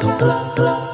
咚咚咚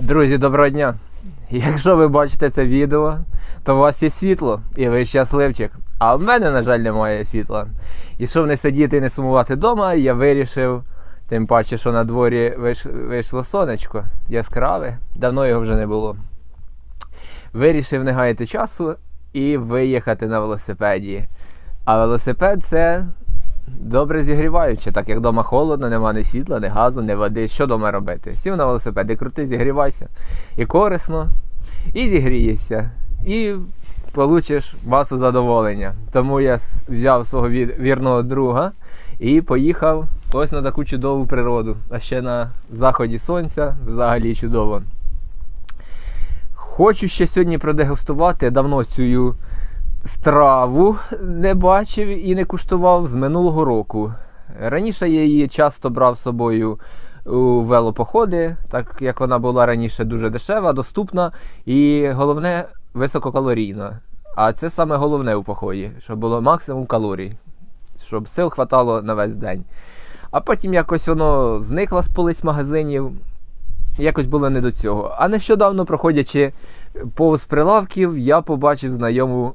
Друзі, доброго дня! Якщо ви бачите це відео, то у вас є світло і ви щасливчик. А в мене, на жаль, немає світла. І щоб не сидіти і не сумувати вдома, я вирішив, тим паче, що на дворі вийшло сонечко яскраве, давно його вже не було. Вирішив не гаяти часу і виїхати на велосипеді. А велосипед це добре зігріваюче, так як вдома холодно, нема ні світла, ні газу, ні води. Що вдома робити? Сів на велосипед крути, зігрівайся. І корисно, і зігрієшся, і получиш масу задоволення. Тому я взяв свого вірного друга і поїхав ось на таку чудову природу. А ще на заході сонця взагалі чудово. Хочу ще сьогодні продегустувати давно цю страву не бачив і не куштував з минулого року. Раніше я її часто брав з собою у велопоходи, так як вона була раніше дуже дешева, доступна і головне висококалорійна. А це саме головне у поході, щоб було максимум калорій, щоб сил хватало на весь день. А потім якось воно зникло з полиць магазинів, якось було не до цього. А нещодавно, проходячи повз прилавків, я побачив знайому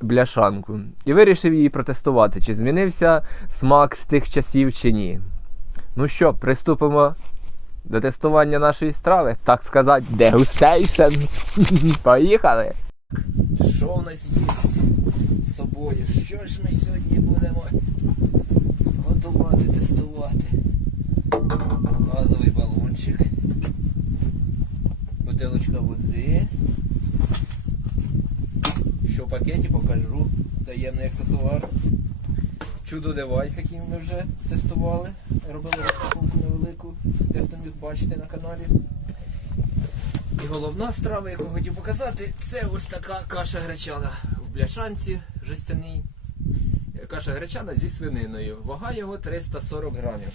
бляшанку і вирішив її протестувати, чи змінився смак з тих часів чи ні. Ну що, приступимо до тестування нашої страви, так сказати, дегустейшн. Поїхали! Що в нас є з собою? Що ж ми сьогодні будемо готувати, тестувати? Газовий балончик, бутилочка води. Що в пакеті покажу. Таємний аксесуар. Чудо девайс, який ми вже тестували. Робили розпаковку невелику, де хто міг бачити на каналі. І головна страва, яку хотів показати, це ось така каша гречана в бляшанці жестяній. Каша гречана зі свининою. Вага його 340 грамів.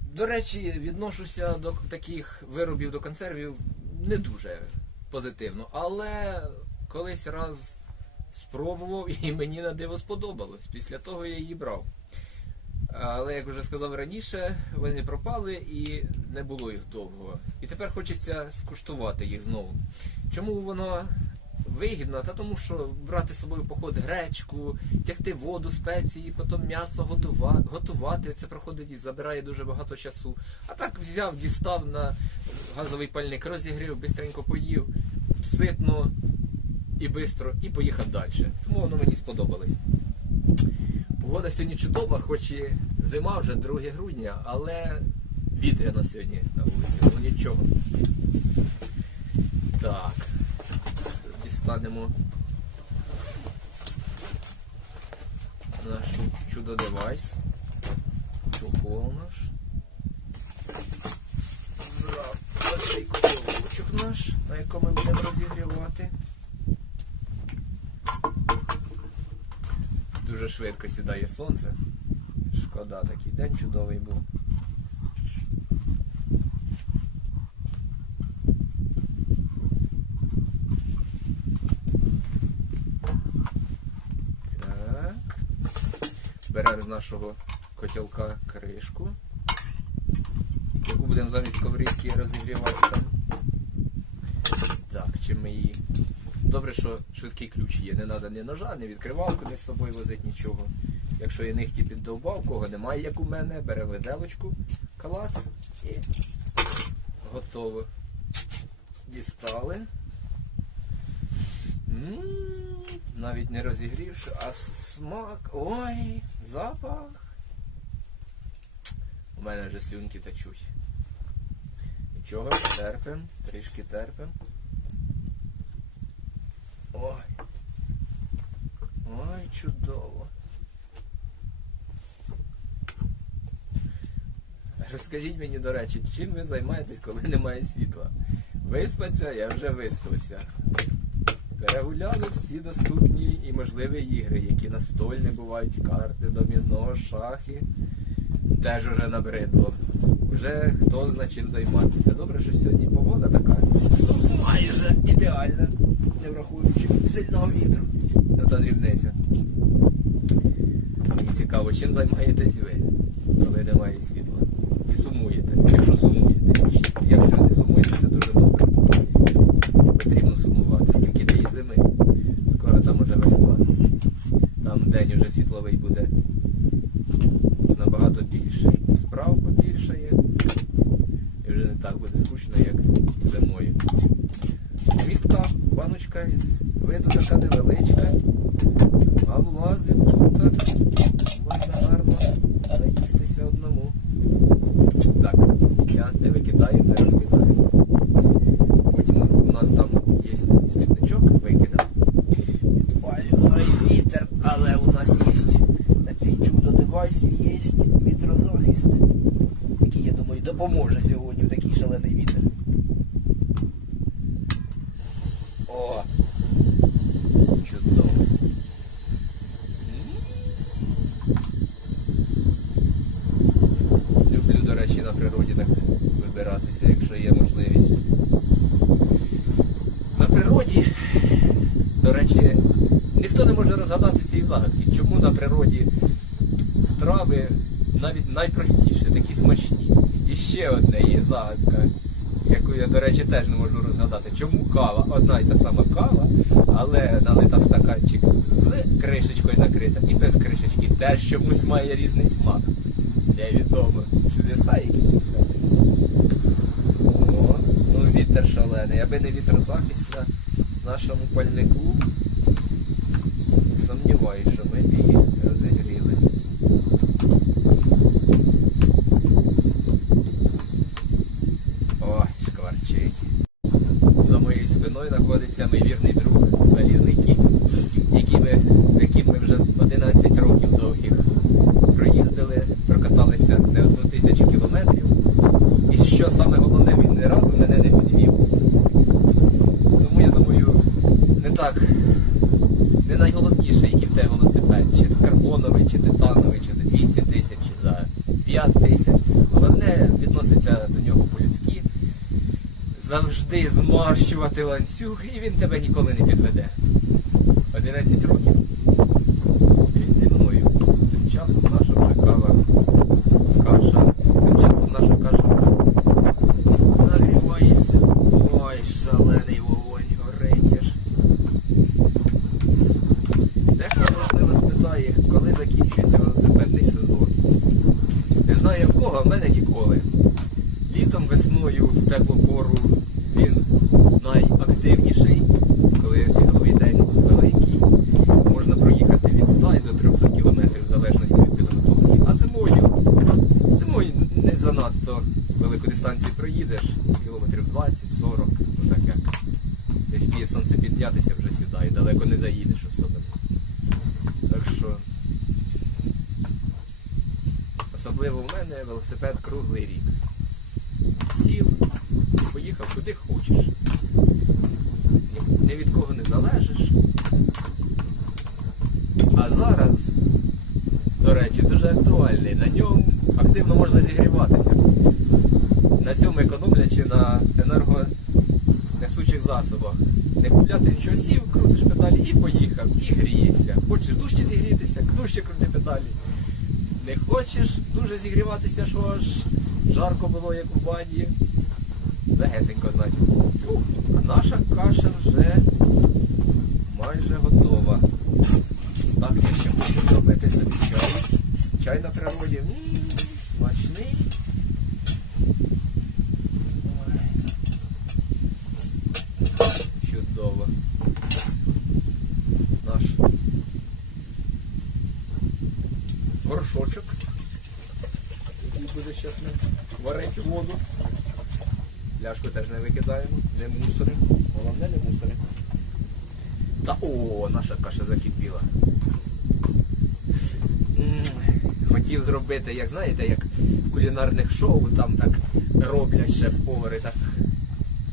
До речі, відношуся до таких виробів, до консервів не дуже позитивно. Але колись раз спробував і мені на диво сподобалось. Після того я її брав. Але, як вже сказав раніше, вони пропали і не було їх довго. І тепер хочеться скуштувати їх знову. Чому воно вигідно? Та тому що брати з собою поход гречку, тягти воду, спеції, потім м'ясо готува- готувати. Це проходить і забирає дуже багато часу. А так взяв, дістав на газовий пальник, розігрів, бистренько поїв, ситно і швидко, і поїхав далі. Тому воно мені сподобалось. Погода сьогодні чудова, хоч і зима вже 2 грудня, але вітряно сьогодні на вулиці, ну нічого. Так, дістанемо нашу чудо-девайс. Чохол наш. Цей котелочок наш, на якому ми будемо розігрівати. Дуже швидко сідає сонце. Шкода, такий день чудовий був. Так. Беремо з нашого котілка кришку, яку будемо замість ковритки розігрівати там. Так, чим ми її. Добре, що швидкий ключ є. Не треба ні ножа, ні відкривалку, ні з собою возити нічого. Якщо є нихті піддовбав, кого немає, як у мене, бере виделочку, калац і готово. Дістали. М, Навіть не розігрівши, а смак. Ой, запах. У мене вже слюнки течуть. Нічого, терпим, трішки терпим. Ой. Ой, чудово. Розкажіть мені, до речі, чим ви займаєтесь, коли немає світла? Виспаться, я вже виспався. Перегуляли всі доступні і можливі ігри, які настольні бувають, карти, доміно, шахи. Теж уже набридло. Вже хто зна чим займатися. Добре, що сьогодні погода така майже ідеальна, не враховуючи сильного вітру. Ну та дрібниця. Мені цікаво, чим займаєтесь ви, коли немає світла. І сумуєте. Якщо сумуєте. Якщо не сумуєте, це дуже добре. Потрібно сумувати. Скільки тієї зими. Скоро там уже весна. Там день уже світловий буде набагато більший. Справ побільшає. І вже не так буде скучно, як зимою. Містка, баночка із виду така невеличка. А влазить тут можна гарно наїстися одному. Так, сміття не викидаємо, не розкидаємо. Потім у нас там є смітничок, викидав. Підпалює вітер, але у нас є на цій чудо девайсі є вітрозахист, який, допоможе сьогодні в такий шалений вітер. О! Чудово. Люблю, до речі, на природі так вибиратися, якщо є можливість. На природі, до речі, ніхто не може розгадати цієї загадки, чому на природі страви навіть найпростіші. І ще одне є загадка, яку я, до речі, теж не можу розгадати. Чому кава, одна й та сама кава, але налита в стаканчик з кришечкою накрита і без кришечки теж чомусь має різний смак. Невідомо. Чудеса якісь все. О, ну вітер шалений. Аби не вітрозахист на нашому пальнику. Сумніваюся, що ми її розігріли. Ой, шкварчить. За спиною знаходиться мій вірний друг залізний кіт, який ми, з яким ми вже 11 років довгих проїздили, прокаталися не одну тисячу кілометрів. І що саме головне, він ні разу мене не підвів. Тому я думаю, не так, не найголовніше, який в тебе велосипед, чи карбоновий, чи титановий, чи за 200 тисяч, чи за 5 тисяч. Головне відноситься до нього по-людськи. Завжди змарщувати ланцюг, і він тебе ніколи не підведе. 11 років. І він зі мною. Тим часом наша вже кава каша. Тим часом наша каша нагрівається. Ой, шалений вогонь горить аж. Дехто можливо спитає, коли закінчується велосипедний сезон. Не знаю в кого, а в мене ніколи. Літом, весною, в теплу пору він найактивніший, коли світловий день великий. Можна проїхати від 100 до 300 кілометрів в залежності від підготовки. А зимою, зимою не занадто велику дистанцію проїдеш, кілометрів 20-40, ну так як десь п'є сонце піднятися вже сідає, далеко не заїдеш особливо. Так що особливо в мене велосипед круглий рік. Сів і поїхав куди хочеш. Ні- від кого не залежиш. А зараз, до речі, дуже актуальний. На ньому активно можна зігріватися. На цьому економлячи на енергонесучих засобах. Не купляти нічого сів, крутиш педалі і поїхав, і грієшся. Хочеш дужче зігрітися, дужче крути педалі. Не хочеш дуже зігріватися, що аж жарко було, як в бані. Легесенько, значить. Ух, а наша каша вже майже готова. Так, я ще хочу зробити собі чай. Чай на природі. М, смачний. Ой. Чудово. Наш горшочок. Який буде зараз варити воду. Пляшку теж не викидаємо, не мусоримо. Головне не мусоримо. Та о, наша каша закипіла. Хотів зробити, як знаєте, як в кулінарних шоу, там так роблять шеф-повари, так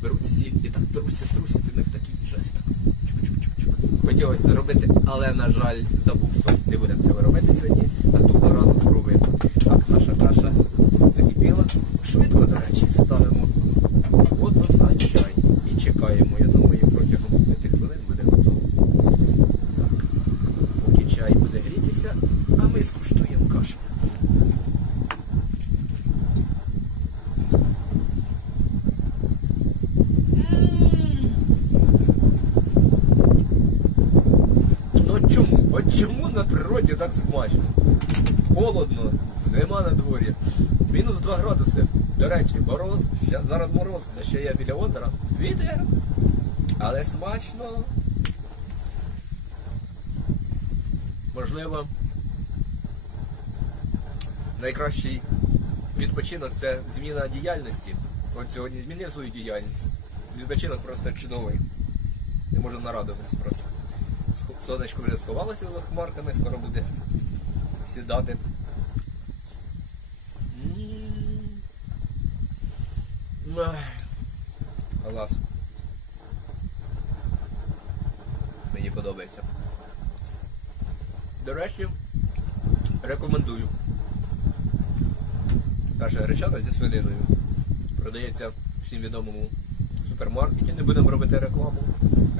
беруть сіль і так трусять, трусять, у них такий жест. Так. Чук-чук-чук-чук. Хотілося робити, але, на жаль, забув. Не будемо цього робити сьогодні. Наступного разу спробуємо. Так, наша каша закипіла. Швидко, до речі, ставимо воду на чай і чекаємо. Я думаю, протягом 5 хвилин буде готово. Поки чай буде грітися, а ми скуштуємо кашу. Ну чому на природі так смачно? Холодно, зима на дворі. Мінус 2 градуси. До речі, мороз, зараз мороз, а ще я біля озера. Вітер. Але смачно. Можливо, найкращий відпочинок це зміна діяльності. От сьогодні змінив свою діяльність. Відпочинок просто чудовий. Не можу нарадуватись просто. Сонечко вже сховалося за хмарками, скоро буде сідати. М. Клас. Мені подобається. До речі, рекомендую. Каша гречана зі свининою. Продається всім відомому супермаркеті. Не будемо робити рекламу.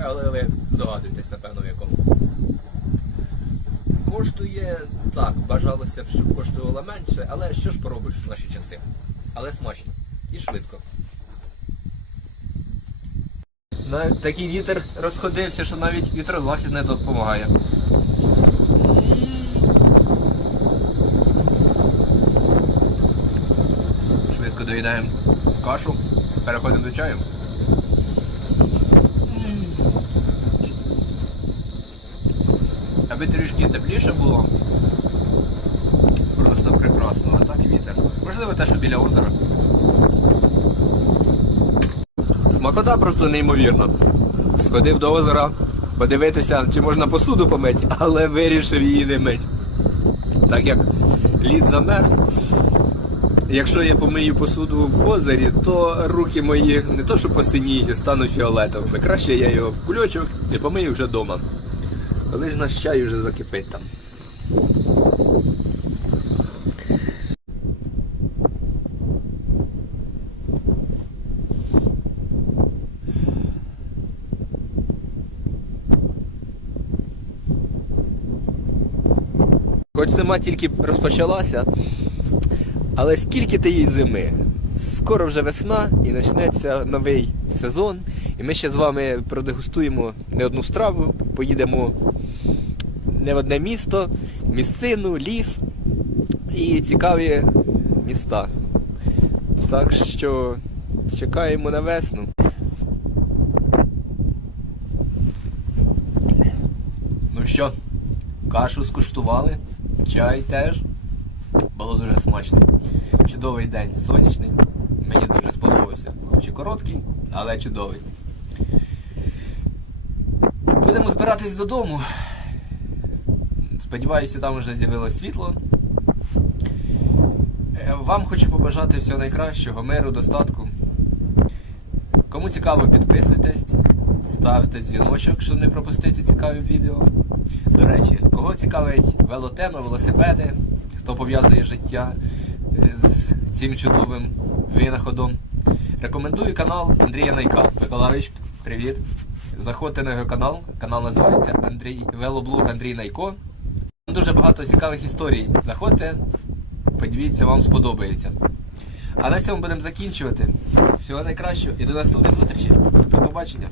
Але ви здогадуєтесь, напевно, в якому. Коштує так, бажалося б, щоб коштувало менше, але що ж поробиш в наші часи? Але смачно і швидко. Такий вітер розходився, що навіть вітрозахист не допомагає. Швидко доїдаємо кашу, переходимо до чаю. Аби трішки тепліше було. Просто прекрасно, а так вітер. Можливо, те, що біля озера. Смакота просто неймовірна. Сходив до озера подивитися, чи можна посуду помити, але вирішив її не мити. Так як лід замерз. Якщо я помию посуду в озері, то руки мої не то що посиніють, стануть фіолетовими. Краще я його в кульочок і помию вже вдома. Коли ж наш чай вже закипить там. Хоч зима тільки розпочалася, але скільки тієї зими? Скоро вже весна і почнеться новий сезон. І ми ще з вами продегустуємо не одну страву, поїдемо не в одне місто, місцину, ліс і цікаві міста. Так що чекаємо на весну. Ну що, кашу скуштували, чай теж. Було дуже смачно. Чудовий день, сонячний. Мені дуже сподобався. Хоч і короткий, але чудовий. Будемо збиратись додому. Сподіваюся, там вже з'явилось світло. Е, Вам хочу побажати всього найкращого, миру, достатку. Кому цікаво, підписуйтесь, ставте дзвіночок, щоб не пропустити цікаві відео. До речі, кого цікавить велотема, велосипеди, хто пов'язує життя е, з цим чудовим винаходом. Рекомендую канал Андрія Найка. Миколаївич, привіт. Заходьте на його канал. Канал називається Андрій Велоблог Андрій Найко. Там дуже багато цікавих історій. Заходьте, подивіться, вам сподобається. А на цьому будемо закінчувати. Всього найкращого і до наступних зустрічей. До побачення.